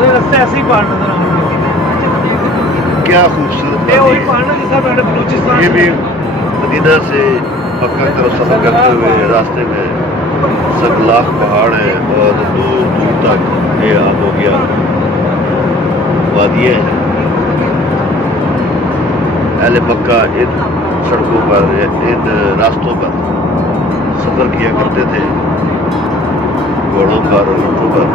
सारे रास्ते ऐसे ही पहाड़ नजर आएंगे। क्या खूबसूरत ये वही वादी पहाड़ ना जिसका मैंने है। बलूचिस्तान ये भी मदीना से मक्का की तरफ सफर करते हुए रास्ते में सकलाख पहाड़ है और दूर दूर तक ये अब हो गया वादियाँ हैं। अहले मक्का इन सड़कों पर इन रास्तों पर सफर किया करते थे, घोड़ों पर और ऊँटों पर।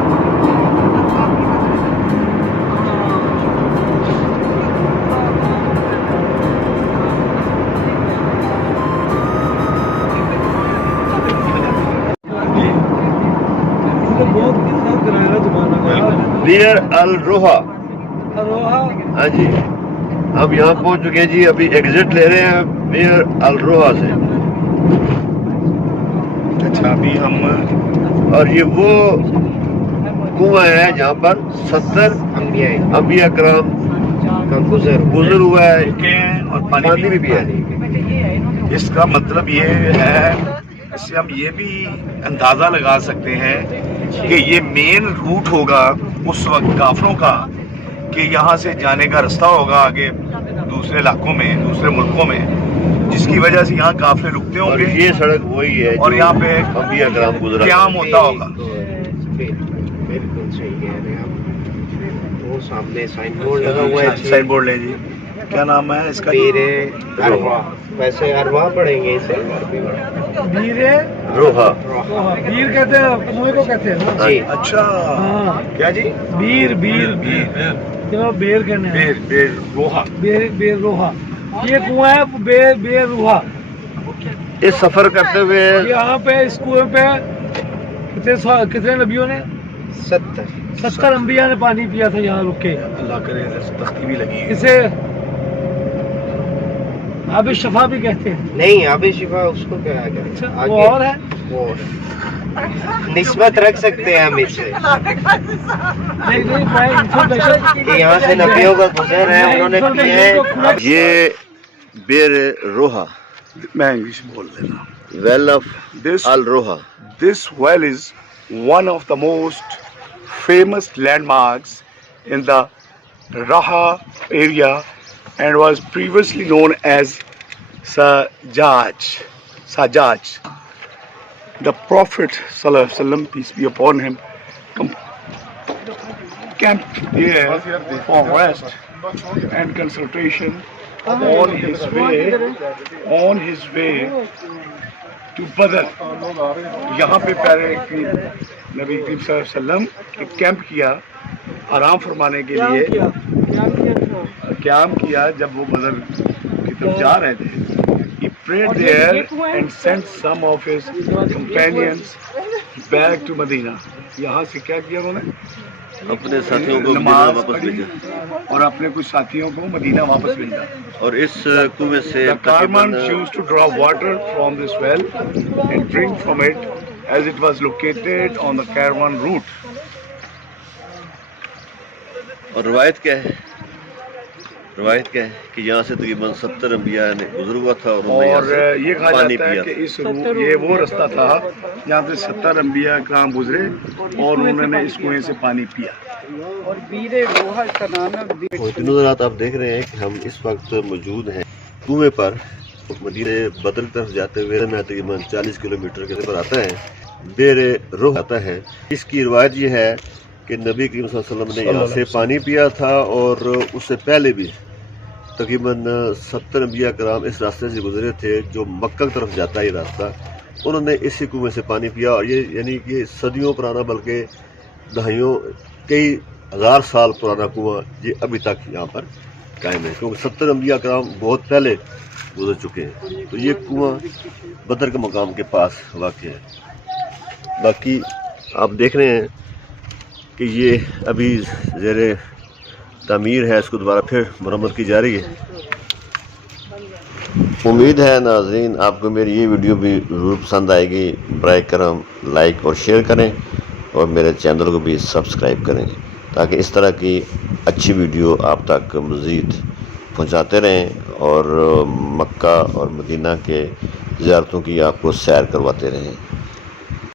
बहुत कितना किराया जमाना गया। बियर अल रोहा, रोहा हाँ जी, हम यहाँ पहुँच चुके हैं जी। अभी एग्जिट ले रहे हैं बियर अल रोहा से। अच्छा, अभी हम और ये वो कुआं है जहाँ पर 70 अंबिया कराम का गुजर हुआ है और पानी भी पिया है। इसका मतलब ये है, इससे हम ये भी अंदाजा लगा सकते हैं कि ये मेन रूट होगा उस वक्त काफिलों का, कि यहाँ से जाने का रास्ता होगा आगे दूसरे इलाकों में, दूसरे मुल्कों में, जिसकी वजह से यहाँ काफिले रुकते और होंगे ये सड़क वही है और यहाँ पे अंबिया कराम गुजरा क़याम होता होगा। बिल्कुल सही कह रहे हैं आप। वो सामने साइन बोर्ड लगा हुआ है, साइन बोर्ड ले जी, क्या नाम है इसका? बीरे अरवा, वैसे अरवा पढ़ेंगे इसे। बीरे रोहा। बीर कहते हैं, कुएं को कहते हैं ना? जी अच्छा, हाँ, क्या जी? बीर बीर जो बेर कहने हैं, बेर रोहा। बेर रोहा। ये कुआं है बेर रोहा। इस सफर करते हुए यहाँ पे इस कुएं पे कितने नबियों ने 70 अंबिया ने पानी पिया था यहाँ रुक के। अल्लाह करे तख्ती भी लगी है। इसे आब शफा भी कहते हैं। नहीं, आबे शिफा उसको क्या कहते हैं? अच्छा, आगे वो और है, वो निस्बत रख सकते हैं हम इससे नहीं मैं इंफॉर्मेशन कि यहाँ से नबियों का गुजर है, उन्होंने किया है। ये बेर रोहा, मैं इंग्लिश बोल देना। वेल ऑफ This अल रोहा। this well is one of the most famous landmarks in the Raha area and was previously known as Sajaj. The Prophet Sallallahu Alaihi Wasallam, peace be upon him, camped here for rest and consultation on his way to Badr. यहाँ पे प्यारे की नबी करीम सल्लल्लाहु अलैहि वसल्लम ने camp किया आराम फरमाने के लिए। क्याम किया जब वो बदर की तरफ जा रहे थे। He prayed there and sent some of his companions back to Medina. यहाँ से क्या किया उन्होंने? अपने साथियों को मदीना नमाज वापस पढ़ी भेजा और अपने कुछ साथियों को मदीना वापस भेजा। और इस कुएं से The Karman used to draw water from this well and drink from it as it was located on the caravan route. और रवायत क्या है कि यहाँ से तकरीबन 70 अंबिया ने गुजर हुआ था और उन्होंने यहाँ और से ये कहा पानी जाता है पिया कि था। ये वो रास्ता था जहाँ से 70 अंबिया कराम गुजरे और उन्होंने इस कुएं से पानी पिया। और बीरे रोहा इसका नाम है। नज़रात आप देख रहे हैं कि हम इस वक्त मौजूद हैं कुएं पर। मदीने बदर की तरफ जाते हुए में तकरीबन 40 किलोमीटर के पर आता है बेर रोह आता है। इसकी रिवायत ये है कि नबी करीम सल्लल्लाहु अलैहि वसल्लम ने यहाँ से पानी पिया था और उससे पहले भी तकरीबन 70 अंबिया कराम इस रास्ते से गुजरे थे जो मक्का की तरफ जाता है ये रास्ता। उन्होंने इसी कुएं से पानी पिया और ये यानी कि सदियों पुराना बल्कि दहाइयों कई हज़ार साल पुराना कुआं ये अभी तक यहाँ पर कायम है, क्योंकि 70 अंबिया कराम बहुत पहले गुजर चुके हैं। तो ये कुआं बदर के मकाम के पास वाक़ है। बाकी आप देख रहे हैं कि ये अभी ज़ेरे तामीर है, इसको दोबारा फिर मरम्मत की जा रही है। उम्मीद है नाज़रीन आपको मेरी ये वीडियो भी ज़रूर पसंद आएगी। बराए करम लाइक और शेयर करें और मेरे चैनल को भी सब्सक्राइब करें ताकि इस तरह की अच्छी वीडियो आप तक मज़ीद पहुंचाते रहें और मक्का और मदीना के ज़ियारतों की आपको सैर करवाते रहें।